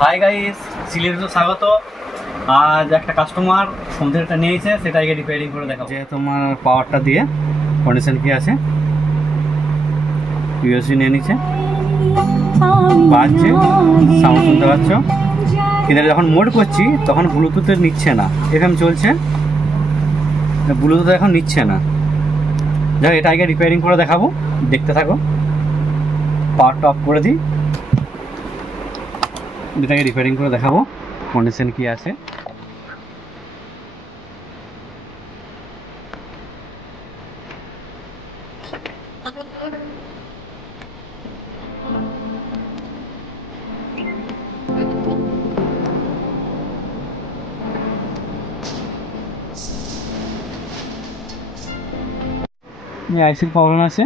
Hi guys, সিলেটে স্বাগত। আজ একটা কাস্টমার ফোনটা নিয়েছে, সেটাকে রিপেয়ারিং করে দেখাবো। যে তোমার পাওয়ারটা দিয়ে কন্ডিশন কি আছে, ইউএসবি নিয়ে নিচ্ছে, বাজছে, সাউন্ড শুনতে পাচ্ছ। কিন্তু যখন মোড করছি তখন ব্লুটুথে নিচ্ছে না, এফএম চলছে, ব্লুটুথে এখন নিচ্ছে না। যাই এটা আগে রিপেয়ারিং করে দেখাবো, দেখতে থাকো। পাওয়ারটা অফ করে দিই, এটাকে রিপেয়ারিং করে দেখাবো কন্ডিশন কি আছে। আইসির প্রবলেম আছে,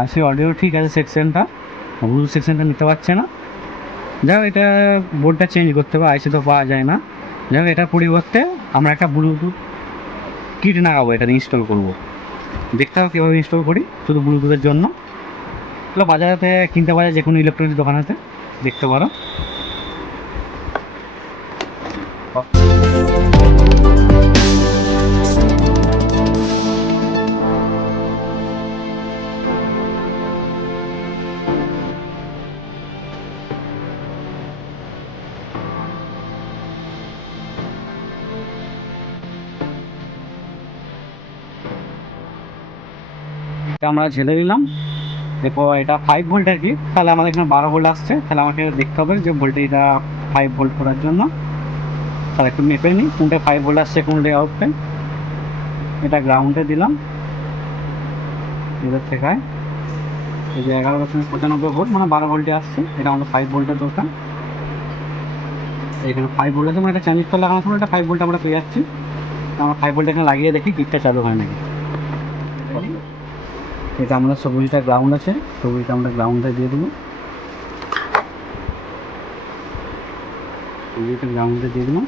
আইসির অডিও ঠিক আছে, সেকশনটা ব্লুটুথ সেকশনটা নিতে পারছে না। যাই এটা বোর্ডটা চেঞ্জ করতে হবে, আইসি তো পাওয়া যায় না। যাই এটার পরিবর্তে আমরা একটা ব্লুটুথ কিট লাগাবো, এটা ইনস্টল করবো। দেখতে হবে কীভাবে ইনস্টল করি, শুধু ব্লুটুথের জন্য। এগুলো বাজারেতে কিনতে পারে, যে কোনো ইলেকট্রনিক্স দোকানেতে দেখতে পারো। আমরা ঝেলে নিলাম, এরপর এটা 5 ভোল্ট আর কি। তাহলে আমাদের এখানে 12 ভোল্ট আসছে, তাহলে আমাকে দেখতে হবে যে ভোল্টেজটা 5 ভোল্ট করার জন্য। তাহলে একটু মেপে নিই কোনটা 5 ভোল্ট আসছে, কোনটা আউটপুট। এটা গ্রাউন্ডে দিলাম, এদের থেকে এই যে 11.95 ভোল্ট, মানে 12 ভোল্টে আসছে। এটা আমাদের 5 ভোল্টের দরকার। এখানে 5 ভোল্ট আছে, মানে একটা ট্রানজিস্টর লাগানোর সময় একটা 5 ভোল্ট আমরা পেয়ে যাচ্ছি। আমরা 5 ভোল্ট এখানে লাগিয়ে দেখি কিটটা চালু হয় নাকি। এটা আমরা সবুজটা গ্রাউন্ড আছে, সবুজটা আমরা গ্রাউন্ডে দিয়ে দেবো, সবুজটা গ্রাউন্ডে দিয়ে দেবো।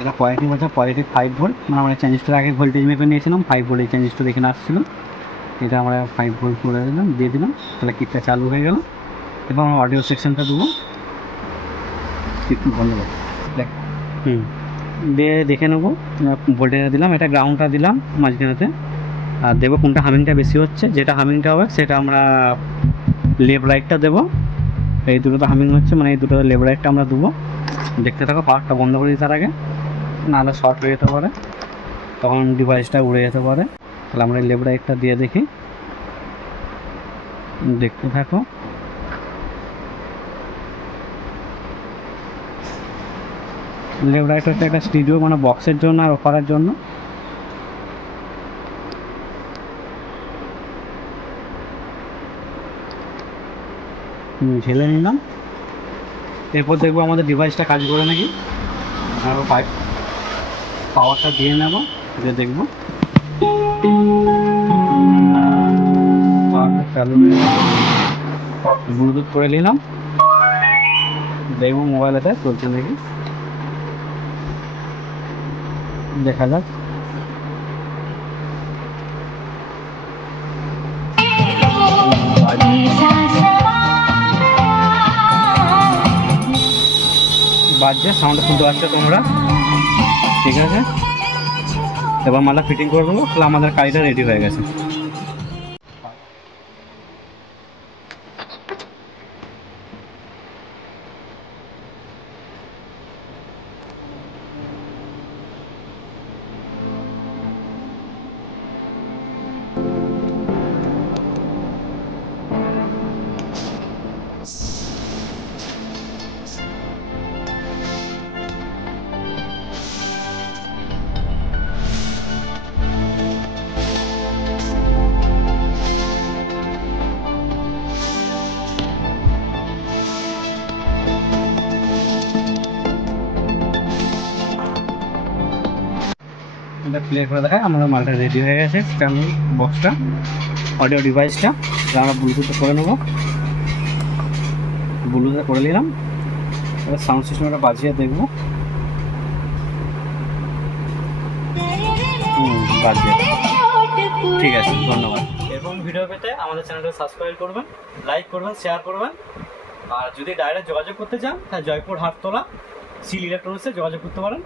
এটা পজিটিভ আছে, পজিটিভ 5 ভোল্ট, মানে আমরা ট্রানজিস্টর আগে ভোল্টেজ মেপে নিয়েছিলাম 5 ভোল্ট, এই ট্রানজিস্টর এখানে আসছিল। এটা আমরা 5 ভোল্ট করে দিলাম, দিয়ে দিলাম, তাহলে কিটটা চালু হয়ে গেল। এবং আমরা অডিও সেকশনটা দেবো, বন্ধ দেখ দিয়ে দেখে নেবো ভোল্টেজটা দিলাম, এটা গ্রাউন্ডটা দিলাম মাঝখানেতে। আর দেবো কোনটা হামিংটা বেশি হচ্ছে, যেটা হামিংটা হবে সেটা আমরা লেফট রাইটটা দেবো। এই দুটোতে হামিং হচ্ছে, মানে এই দুটো লেফট রাইটটা আমরা দেবো। দেখতে থাকো, পাওয়ারটা বন্ধ করে দিই তার আগে, নাহলে শর্ট হয়ে যেতে পারে, তখন ডিভাইসটা উড়ে যেতে পারে। তাহলে আমরা লেফট রাইটটা দিয়ে দেখি, দেখতে থাকো। লেফট রাইট হচ্ছে একটা স্টুডিও, মানে বক্সের জন্য আর করার জন্য। ঝেলে নিলাম, এরপর দেখবো আমাদের ডিভাইসটা কাজ করে নাকি। আর পাওয়ারটা দিয়ে নেবো, দিয়ে দেখবো পাওয়ারটা চালু হয়ে ব্লুটুথ করে নিলাম, দেখবো মোবাইলেতে চলছে নাকি, দেখা যাক। বাজছে, সাউন্ড শুনতে পাচ্ছ তোমরা, ঠিক আছে। এবার মালা ফিটিং করে দেবো, তাহলে আমাদের কাজটা রেডি হয়ে গেছে। এটা প্লে করে দেখায়, আমাদের মালটা রেডি হয়ে গেছে। স্ট্যান্ডিং বক্সটা, অডিও ডিভাইসটা আমরা ব্লুটুথে করে নেবো, ব্লুটুথে করে নিলাম। এবার সাউন্ড সিস্টেমটা বাজিয়ে দেখবো, বাজবে, ঠিক আছে। ধন্যবাদ। এরকম ভিডিও পেতে আমাদের চ্যানেলটা সাবস্ক্রাইব করবেন, লাইক করবেন, শেয়ার করবেন। আর যদি ডাইরেক্ট যোগাযোগ করতে চান তাহলে জয়পুর হাটতলা সিল ইলেকট্রনিক্সে যোগাযোগ করতে পারেন।